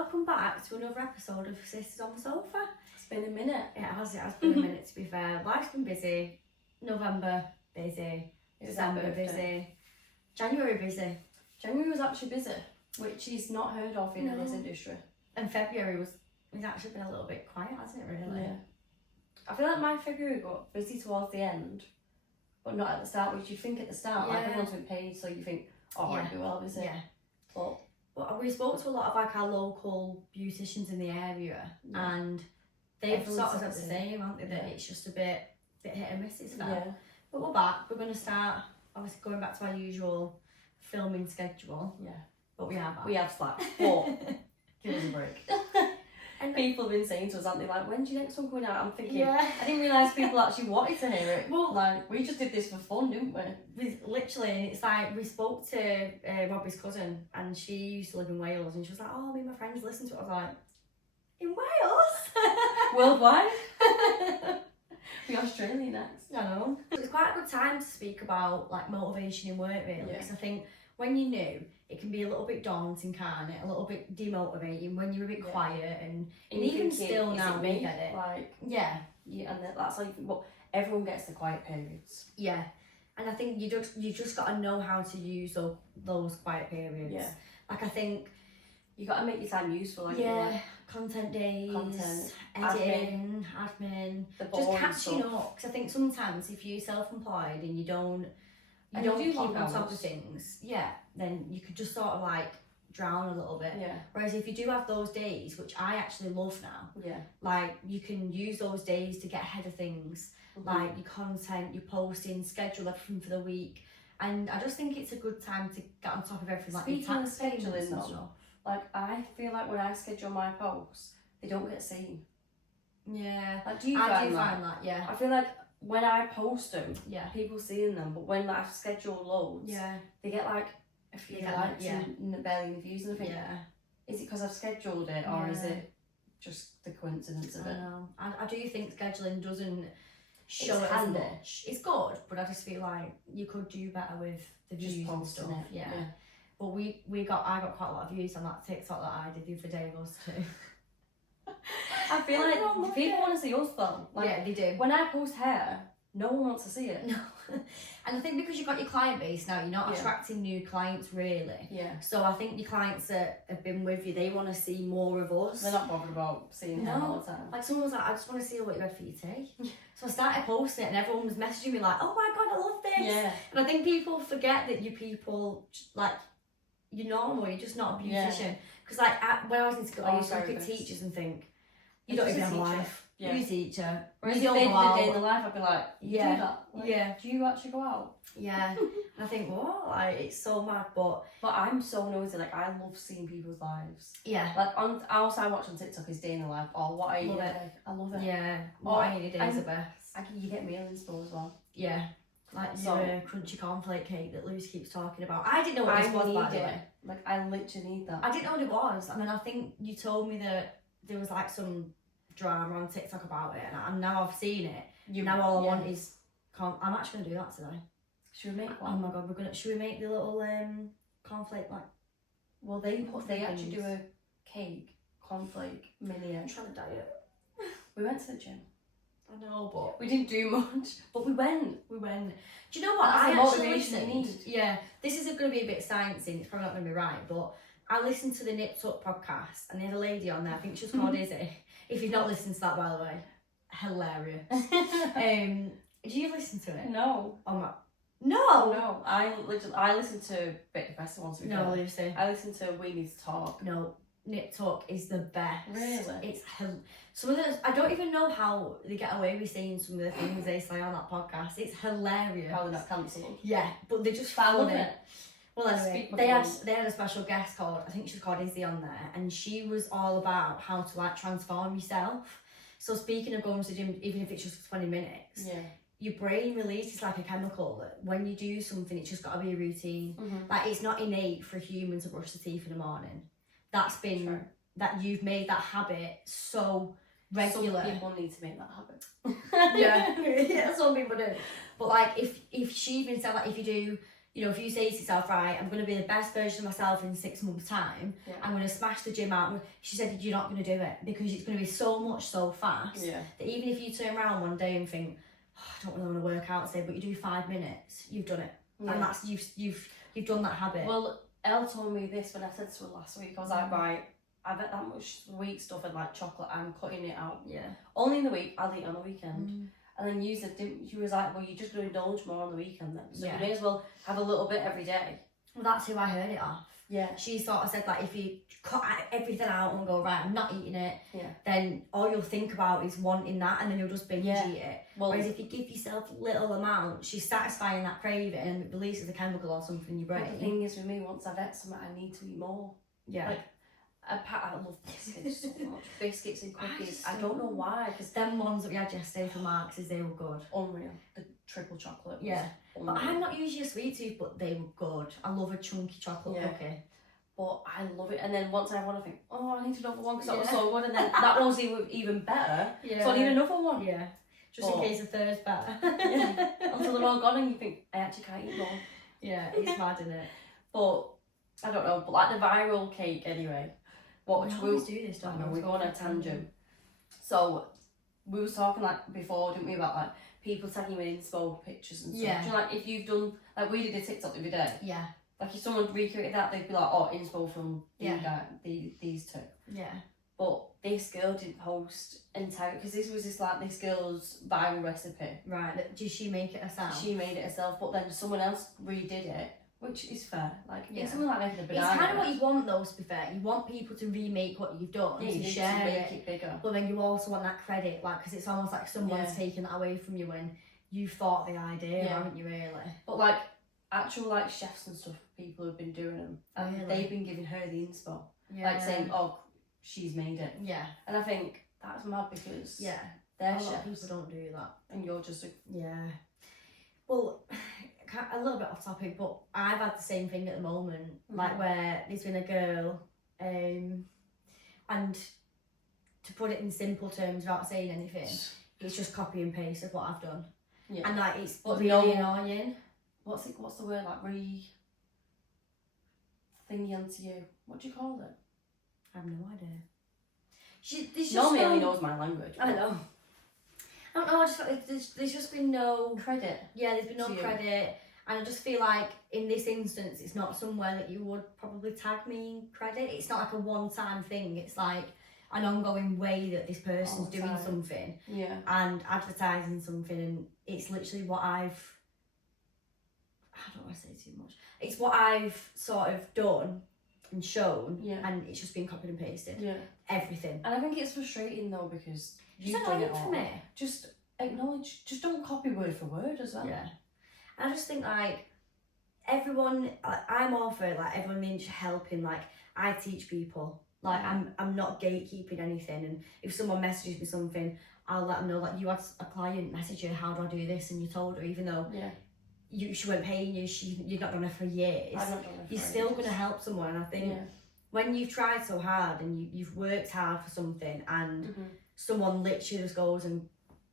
welcome back to another episode of Sisters on the Sofa. It's been a minute. It has been a minute, to be fair. Life's been busy. November, busy. December, busy. January, busy. January was actually busy, which is not heard of in this industry. And February was actually been a little bit quiet, hasn't it, really? Yeah. I feel like my February got busy towards the end, but not at the start, which you think at the start, like everyone's been paid, so you think, oh, I'd be well busy. Yeah. But we spoke to a lot of like our local beauticians in the area, and they've sort of said the same, haven't they? That it's just a bit hit and miss, it's fair. But we're back. We're going to start, obviously, going back to our usual filming schedule. Yeah. But we are back. We have slack. But give us a break. And people have been saying to us, aren't they, like, when's your next one coming out? I'm thinking, I didn't realise people actually wanted to hear it. Well, like, we just did this for fun, didn't we? Literally, it's like, we spoke to Robbie's cousin, and she used to live in Wales, and she was like, oh, me and my friends listen to it. I was like, in Wales? Worldwide? We're Australia next. I know. It's quite a good time to speak about, like, motivation in work, really, because I think when you're new, it can be a little bit daunting, can't it? A little bit demotivating when you're a bit quiet, and even still now we get it. Like, yeah, and that's how you think. But everyone gets the quiet periods. Yeah, and I think you just got to know how to use those quiet periods. Yeah, like I think you got to make your time useful. Like, content days, editing, admin, just catching up. Because I think sometimes if you're self-employed and you don't keep on top of things, then you could just sort of like drown a little bit. Yeah. Whereas if you do have those days, which I actually love now, like you can use those days to get ahead of things, like your content, your posting, schedule everything for the week. And I just think it's a good time to get on top of everything. Like speaking of scheduling and stuff. Like I feel like when I schedule my posts, they don't get seen. Yeah. Like, do you I find that? Yeah. I feel like when I post them, people seeing them, but when I schedule loads, they get like a few likes and barely any views, and I think, is it because I've scheduled it, or is it just the coincidence of it? I do think scheduling doesn't show it as much. It's good, but I just feel like you could do better with the views and stuff. Yeah. But I got quite a lot of views on that TikTok that I did the other day, those two. I feel like people want to see us though. Like, they do. When I post hair, no one wants to see it. No. And I think because you've got your client base now, you're not attracting new clients really. Yeah. So I think your clients that have been with you, they want to see more of us. They're not bothered about seeing hair all the time. Like someone was like, I just want to see what you had for your tea. So I started posting it and everyone was messaging me like, oh my God, I love this. Yeah. And I think people forget that you people, like, you're normal, you're just not a beautician. Because like when I was in school, I used to look at teachers and think, you don't even have a life. You're a teacher. Whereas if they did a day in the life, I'd be like, you do that? Like, do you actually go out? Yeah. And I think, what? Like, it's so mad, but I'm so nosy. Like, I love seeing people's lives. Yeah. Like, else I watch on TikTok is day in the life, or what I eat. I love it. Yeah. What I eat is the best. You get meal in store as well. Yeah. Like your crunchy cornflake cake that Lucy keeps talking about. I didn't know what this was, by the way. Like, I literally need that. I didn't know what it was. And then I think you told me that there was like some drama on TikTok about it, and now I've seen it. Now all I want is I'm actually gonna do that today. Should we make one? Oh my God, should we make the little cornflake like? Well, they actually do a cake cornflake mini. I'm trying to diet. We went to the gym. I know, but we didn't do much. But we went. Do you know what? I actually listened. Yeah, this is going to be a bit sciencey. It's probably not going to be right, but I listened to the Nipped Up podcast, and they had a lady on there. I think she was called Izzy. If you've not listened to that, by the way, hilarious. Did you listen to it? No. Oh my. No. I listened to Bit Depressing ones. No, Lucy. I listened to We Need to Talk. No. Nipped Talk is the best. Really? It's some of those. I don't even know how they get away with saying some of the things they say on that podcast. It's hilarious. How they're not cancelled. Yeah, but they just found it. Well, anyway, they had a special guest called, I think she was called Izzy on there, and she was all about how to like transform yourself. So speaking of going to the gym, even if it's just for 20 minutes, your brain releases like a chemical that when you do something, it's just got to be a routine. Like it's not innate for a human to brush their teeth in the morning. That's been that you've made that habit so regular. Some people need to make that habit. Yeah, some people do. But like if she even said like if you do you know, if you say to yourself, right, I'm going to be the best version of myself in 6 months' time, I'm going to smash the gym out. She said, you're not going to do it because it's going to be so much so fast that even if you turn around one day and think, oh, I don't really want to work out today, but you do 5 minutes, you've done it. And that's, you've done that habit. Well, Elle told me this when I said to her last week. I was like, right, I've had that much sweet stuff and like chocolate, I'm cutting it out. Only in the week, I'll eat on the weekend. And then you said, she was like, well, you're just going to indulge more on the weekend then. So you may as well have a little bit every day. Well, that's who I heard it off. She sort of said that if you cut everything out and go, right, I'm not eating it, then all you'll think about is wanting that, and then you'll just binge eat it. Well, whereas if you give yourself little amounts, she's satisfying that craving and it releases a chemical or something in your brain. But the thing is with me, once I've ate something, I need to eat more. Like, I love biscuits so much. Biscuits and cookies. I don't know why, because them ones that we had yesterday from Marks, they were good. Unreal. The triple chocolate. But I'm not usually a sweet tooth, but they were good. I love a chunky chocolate cookie. But I love it. And then once I have one, I think, oh, I need another one because that was so good. And then that one's even better. So I need another one. Just in case the third's better. Until they're all gone and you think, I actually can't eat more. It's mad, isn't it? But I don't know. But like the viral cake anyway. We always do this, don't we? We go on a tangent. So we were talking like before, didn't we, about like people tagging you in inspo pictures and stuff. Do you know, like if you've done, like we did a TikTok the other day. Like if someone recreated that, they'd be like, oh, inspo from these two. But this girl didn't post and tag it because this was this girl's viral recipe. Right. Did she make it herself? She made it herself, but then someone else redid it. Which is fair. Like, it's something like making a banana. It's kind of what you want though, to be fair. You want people to remake what you've done, to share to make it bigger. But then you also want that credit, like, because it's almost like someone's taken that away from you when you thought the idea, haven't you, really? But like, actual like chefs and stuff, people who've been doing them, they've been giving her the inspo. Like saying, oh, she's made it. And I think that's mad because they're chefs. People don't do that. And you're just Well, a little bit off topic, but I've had the same thing at the moment, like where there's been a girl, and to put it in simple terms without saying anything, it's just copy and paste of what I've done, and like it's really annoying. What's the word, like thingy onto you? What do you call it? I have no idea. Normally only knows my language. I know. I don't know, I just feel like there's just been no credit. There's been no credit, and I just feel like in this instance it's not somewhere that you would probably tag me in credit. It's not like a one-time thing, it's like an ongoing way that this person's doing something and advertising something, and it's literally what I don't want to say too much. It's what I've sort of done and shown, and it's just been copied and pasted. Everything. And I think it's frustrating though because you've done it all. For me. Just acknowledge, just don't copy word for word as well. And I just think like everyone, I'm all for like everyone needs helping. Like I teach people. Like I'm not gatekeeping anything, and if someone messages me something, I'll let them know. Like you had a client message you, how do I do this, and you told her, even though she weren't paying you, you've not done it for years. You're still going to help someone, and I think when you've tried so hard and you've worked hard for something, and someone literally just goes and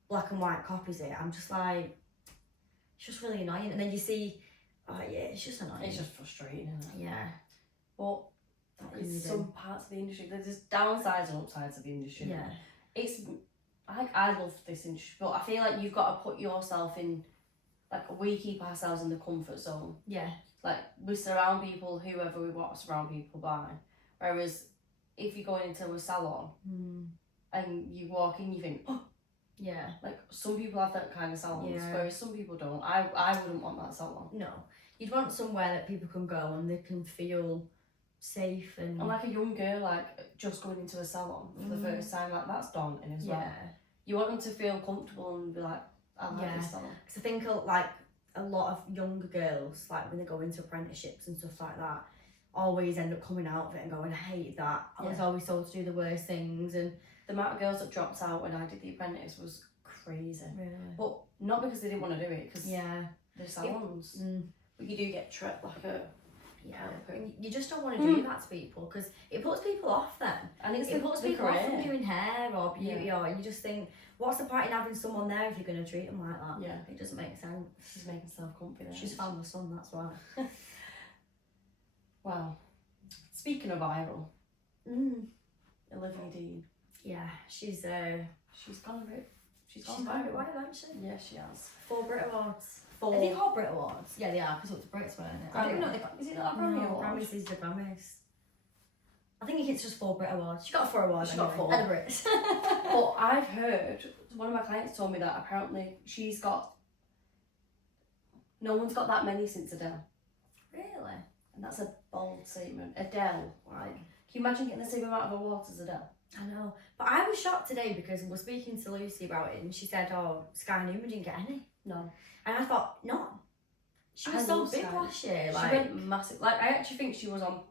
black and white copies it, I'm just like, it's just really annoying. And then you see, it's just annoying. It's just frustrating, isn't it? But there's some parts of the industry, there's downsides and upsides of the industry. It's, I love this industry, but I feel like you've got to put yourself in, like we keep ourselves in the comfort zone. Like we surround people, whoever we want to surround people by. Whereas if you're going into a salon and you walk in, you think, oh, like some people have that kind of salons, whereas some people don't. I wouldn't want that salon. No, you'd want somewhere that people can go and they can feel safe and like a young girl, like just going into a salon for the first time, like that's daunting as well. You want them to feel comfortable and be like, I like this salon. Because I think like a lot of younger girls, like when they go into apprenticeships and stuff like that, always end up coming out of it and going, I hate that. I was always told to do the worst things. And the amount of girls that dropped out when I did The Apprentice was crazy. Really? But not because they didn't want to do it, because they're salons. But you do get tripped like a... You just don't want to do that to people because it puts people off then. And it's it puts people off from doing hair or beauty, or you just think, what's the point in having someone there if you're going to treat them like that? Yeah. It doesn't make sense. She's making herself comfy. She's found the sun, that's why. Wow. Speaking of viral, Olivia Dean. Yeah, she's gone a bit. She's gone viral, hasn't she? Yeah, she has. 4 Brit Awards. 4. Are they called Brit Awards? Yeah, they are, because it was the Brits, weren't it? I don't know. Is it not a Grammy Award? Grammys is the Grammys. I think it's just 4 Brit Awards. She got 4 awards. She got 4. And the Brits. But I've heard, one of my clients told me that apparently no one's got that many since Adele. Really? And that's a bold statement. Adele, like, can you imagine getting the same amount of awards as Adele? I know. But I was shocked today because we were speaking to Lucy about it and she said, Sky Newman didn't get any. No. And I thought, no. She was so big last year. She went massive. Like, I actually think she was on,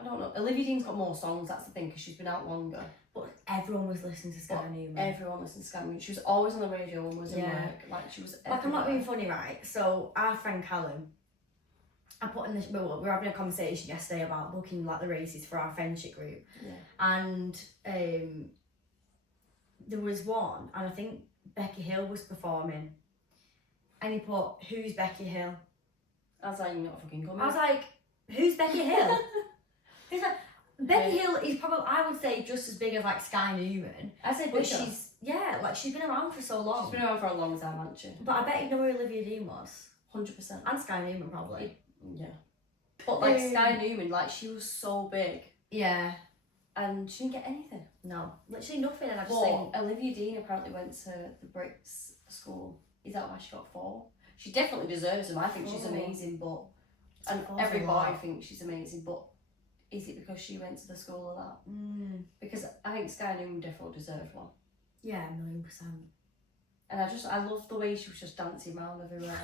I don't know, Olivia Dean's got more songs, that's the thing, because she's been out longer. But everyone was listening to Sky Newman. Everyone listened to Sky Newman. She was always on the radio and was in work. Like, she was everywhere. Like, I'm not being funny, right? So, our friend Callum, I put in this, we were having a conversation yesterday about booking like the races for our friendship group. Yeah. And there was one, and I think Becky Hill was performing. And he put, who's Becky Hill? I was like, you're not fucking coming. I was like, who's Becky Hill? He's like, Becky Hill is probably, I would say, just as big as like Sky Newman. I said, but she's been around for so long. She's been around for a long time, hasn't she? But I bet you know who Olivia Dean was. 100%. And Sky Newman probably. Yeah. But like Sky Newman, like she was so big. Yeah. And she didn't get anything. No. Literally nothing. And I just but think Olivia Dean apparently went to the Brits school. Is that why she got 4? She definitely deserves them. I think she's amazing, but and every boy thinks she's amazing, but is it because she went to the school or that? Because I think Sky Newman definitely deserved one. Yeah, 1,000,000%. And I love the way she was just dancing around everywhere.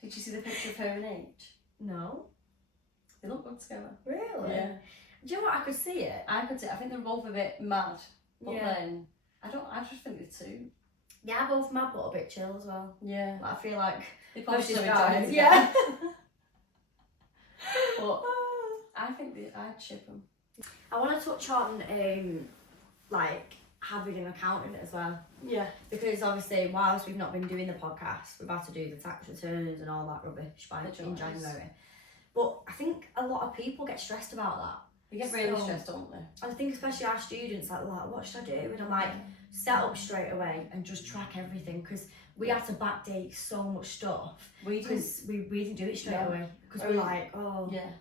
Did you see the picture of her and H? No. They look good together. Really? Yeah. Do you know what? I could see it. I think they're both a bit mad. But then I just think they're too. Yeah, both mad but a bit chill as well. Yeah. Like, I feel like they probably should have guys. Yeah. But I think I'd ship them. I want to touch on like having an accountant as well. Yeah. Because obviously, whilst we've not been doing the podcast, we've had to do the tax returns and all that rubbish in January. But I think a lot of people get stressed about that. They get really stressed, don't they? And I think especially our students, like, what should I do? And I'm like, set up straight away and just track everything, because we had to backdate so much stuff. Because we didn't do it straight away. Because we're like,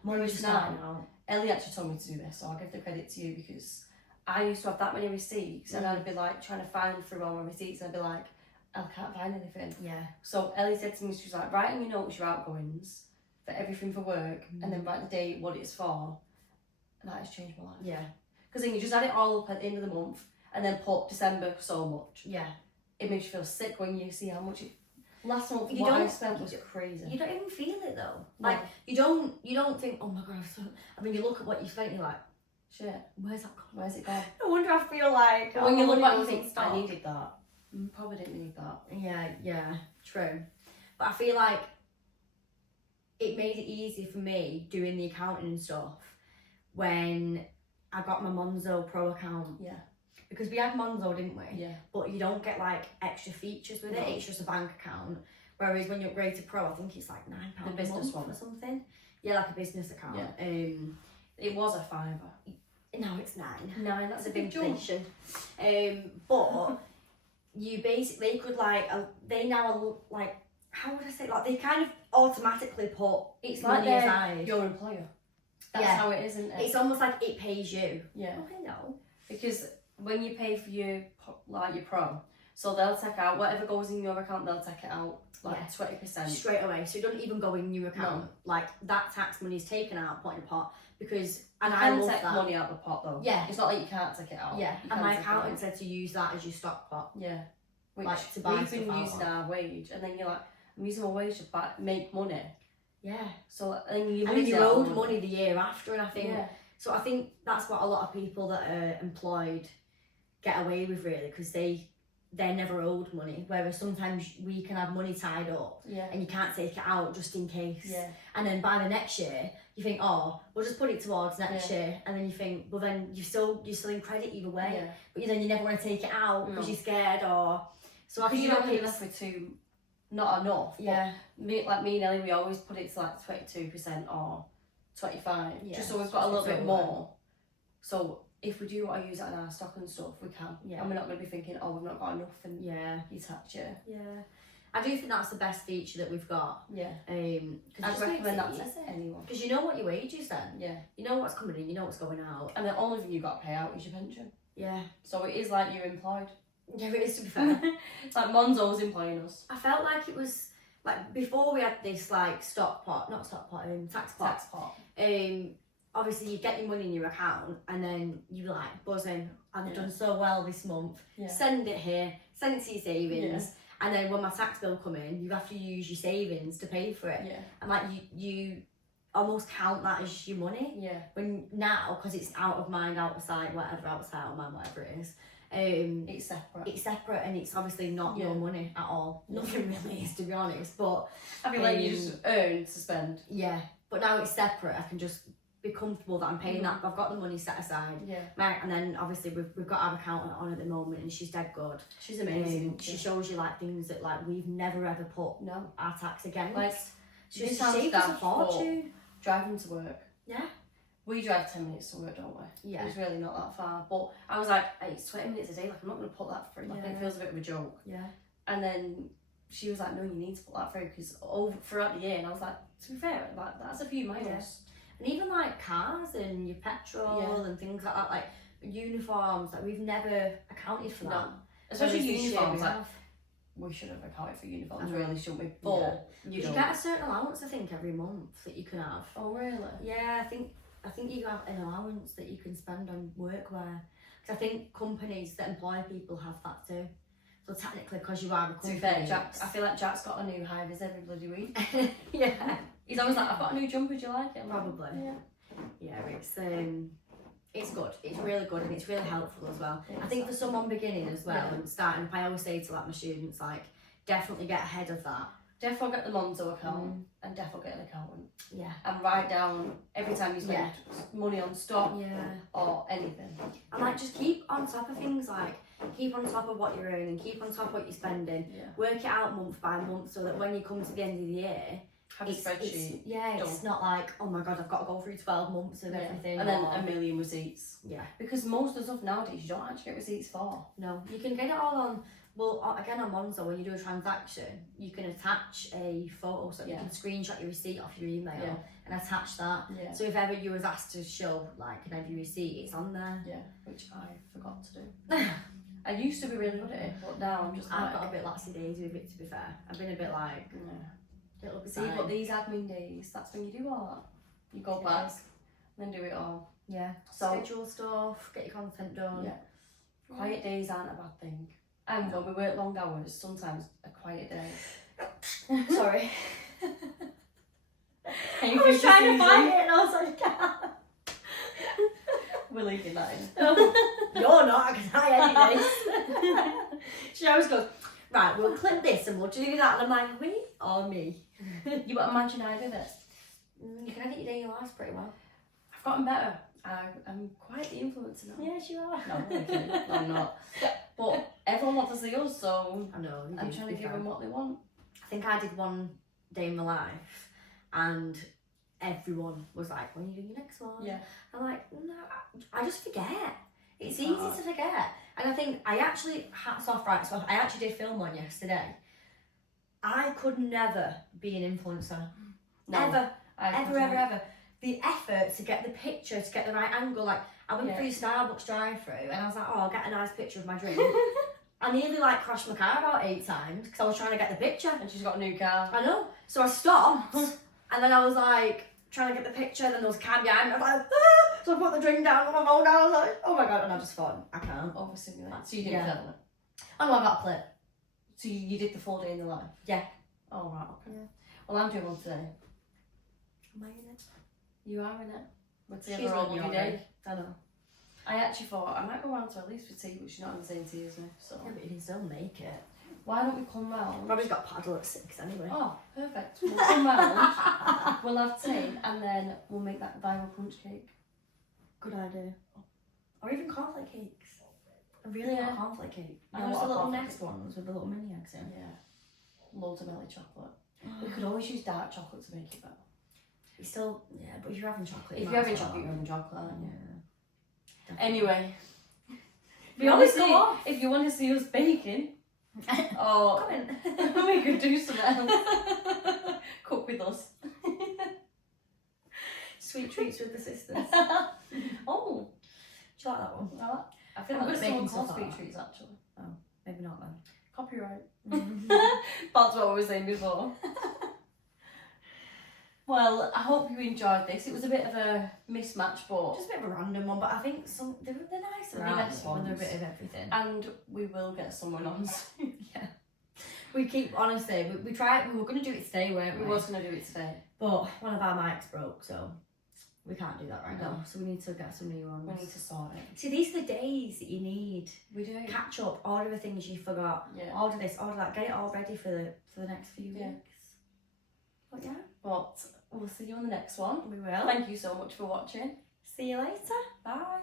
money's just starting out. Ellie actually told me to do this, so I'll give the credit to you, because I used to have that many receipts and I'd be like trying to find through all my receipts and I'd be like, I can't find anything. Yeah. So Ellie said to me, she was like, write in your notes your outgoings for everything for work and then write the date, what it's for. And that has changed my life. Yeah. Because then you just add it all up at the end of the month and then put December so much. Yeah. It makes you feel sick when you see how much it... Last month, I spent was crazy. You don't even feel it though. Like, you don't think, oh my god, I mean, you look at what you spent, you're like, shit, where's that gone? Where's it gone? I wonder, I feel like... When you look back, you think, I needed that. Probably didn't need that. Yeah, true. But I feel like it made it easier for me doing the accounting and stuff when I got my Monzo Pro account. Yeah. Because we had Monzo, didn't we? Yeah. But you don't get like extra features with it. It's just a bank account. Whereas when you upgrade to Pro, I think it's like £9 the business a month one or something. Yeah, like a business account. Yeah. It was a £5. No, it's £9. That's a big jump. But you basically could they now like, how would I say, like they kind of automatically put it's like they're your employer. That's how it is, isn't it? It's almost like it pays you. Yeah. Oh, I know. Because when you pay for your Pro, so they'll take out whatever goes in your account, they'll take it out 20% straight away. So it doesn't even go in your account. No. Like that tax money is taken out, put in a pot, because I love that. Money out of the pot though. Yeah. It's not like you can't take it out. Yeah. And my accountant said to use that as your stock pot. Yeah. Which like to buy we've been using our wage, and then you're like, I'm using my wage to make money. Yeah. So then you owed money the year after, and I think I think that's what a lot of people that are employed get away with, really, because they're never owed money, whereas sometimes we can have money tied up and you can't take it out just in case. Yeah. And then by the next year you think, oh, we'll just put it towards next year, and then you think, well, then you're still in credit either way, but then you never want to take it out because you're scared, or so. Because you're only left with two, not enough. Yeah. Me and Ellie, we always put it to like 22% or 25, just so we've got a little bit more. So if we do want to use that in our stock and stuff, we can. Yeah. And we're not going to be thinking, oh, we've not got enough, and you tax you. Yeah. I do think that's the best feature that we've got. Yeah. I'd recommend that to anyone. Because you know what your wage is then. Yeah. You know what's coming in, you know what's going out. And the only thing you've got to pay out is your pension. Yeah. So it is like you're employed. Yeah, it is, to be fair. It's like Monzo's employing us. I felt like it was, like, before we had this, like, tax pot. Obviously you get your money in your account and then you're like buzzing, I've done so well this month. Yeah. Send it here, send it to your savings. Yeah. And then when my tax bill come in, you have to use your savings to pay for it. Yeah. And like you almost count that as your money. Yeah. When now, because it's out of mind, out of sight, whatever, outside of mind, whatever it is. It's separate. It's separate, and it's obviously not your money at all. Nothing really is, to be honest. But I feel like you just earn to spend. Yeah. But now it's separate. I can just be comfortable that I'm paying that. I've got the money set aside. Yeah. And then obviously we've got our accountant on at the moment, and she's dead good. She's amazing. She shows you like things that like we've never ever put our tax against. Like she saves us a fortune. Driving to work. Yeah. We drive 10 minutes to work, don't we? Yeah. It's really not that far. But I was like, hey, it's 20 minutes a day, like I'm not going to put that through. Like it feels a bit of a joke. Yeah. And then she was like, no, you need to put that through because throughout the year, and I was like, to be fair, like that's a few miles. Yeah. And even like cars and your petrol and things like that, like uniforms, like we've never accounted for that. No. Especially uniforms, like we should have accounted for uniforms, really, shouldn't we? But you get a certain allowance, I think, every month that you can have. Oh, really? Yeah, I think you have an allowance that you can spend on workwear. Because I think companies that employ people have that too. So technically, because you are a company. To be fair, I feel like Jack's got a new high vis every bloody week. Yeah. He's always like, I've got a new jumper, do you like it? Probably. Yeah, it's good. It's really good, and it's really helpful as well. I think for someone beginning as well and starting, I always say to like my students, like, definitely get ahead of that. Definitely get the Monzo account and definitely get an accountant. Yeah. And write down every time you spend money on stock or anything. And like just keep on top of things, like keep on top of what you're earning, keep on top of what you're spending. Yeah. Work it out month by month so that when you come to the end of the year, have a spreadsheet. It's not like, oh my god, I've got to go through 12 months of everything. And then a million receipts. Yeah. Because most of the stuff nowadays you don't actually get receipts for. No. You can get it all on, well, again on Monzo, when you do a transaction, you can attach a photo, so you can screenshot your receipt off your email and attach that. Yeah. So if ever you was asked to show like an every receipt, it's on there. Yeah, which I forgot to do. I used to be really good at it, but now I'm just I've got a bit laxy days with it, to be fair. I've been a bit like, See, but these admin days, that's when you do all that. You go back, then do it all. Yeah. So schedule stuff, get your content done. Yeah. Quiet days aren't a bad thing. And when we work long hours, sometimes a quiet day. Sorry. I was trying to find it and I was like, we're leaving that in. You're not, because I edit this. She always goes, right, we'll clip this and we'll do that. And I'm like, we or me? You would imagine I did it. You can edit your daily lives pretty well. I've gotten better. I'm quite the influencer now. Yes, you are. No, I'm not. But everyone wants to see us, so I know. I'm trying to give them what they want. I think I did one day in my life, and everyone was like, "When are you doing your next one?" Yeah. I'm like, no, I just forget. It's easy to forget, and I think I actually hats off, right? So I actually did film one yesterday. I could never be an influencer. No, ever. The effort to get the picture, to get the right angle, like I went through Starbucks drive-through and I was like, oh, I'll get a nice picture of my drink. I nearly like crashed my car about 8 times because I was trying to get the picture. And she's got a new car. I know. So I stopped and then I was like trying to get the picture, and then there was a car behind me. I was like, ah! So I put the drink down on my phone down. I was like, oh my god, and I just thought, I can't. Overstimulate. So you didn't film it? Oh no, I got a clip. So you did the 4 day in the life? Yeah. Oh right, okay. Yeah. Well, I'm doing one today. Am I in it? You are in it. What's the She's other on your day? I know. I actually thought I might go round to at least for tea, but she's not in the same tea as me. So. Yeah, but you can still make it. Why don't we come round? Robbie's got paddle at 6 anyway. Oh, perfect. We'll come round, we'll have tea, and then we'll make that viral punch cake. Good idea. Or even cornflake cakes. I really Yeah. want cornflake cake. I You know, want the a little cornflake next ones with the little mini eggs in. Yeah. Loads of melty chocolate. We could always use dark chocolate to make it better. It's still, yeah, but if you're having chocolate, If you you're might having as well. chocolate, you're having chocolate, aren't you? Yeah. Anyway. We always go off. If you want to see us baking, or Comment. we could do something else. Cook with us. Sweet treats with the sisters. Oh, Do you like that one? I feel I'm like good at someone making called stuff sweet like treats actually. Maybe not then. Copyright. Mhm. That's what I was saying before. Well, I hope you enjoyed this. It was a bit of a mismatch, but Just a bit of a random one, but I think they're nice They're around nice when they're a ones. bit of everything. and we will get someone on soon. Yeah. We keep, honestly, we were going to do it today, weren't we? We was gonna do it today. But one of our mics broke, so we can't do that right No. now. So we need to get some new ones. We need to sort it. See, these are the days that you need. We do. Catch up, order the things you forgot. Yeah. Order this, order that. Get it all ready for the next few Yeah. weeks. But yeah, But we'll see you on the next one. we will. Thank you so much for watching. See you later. Bye.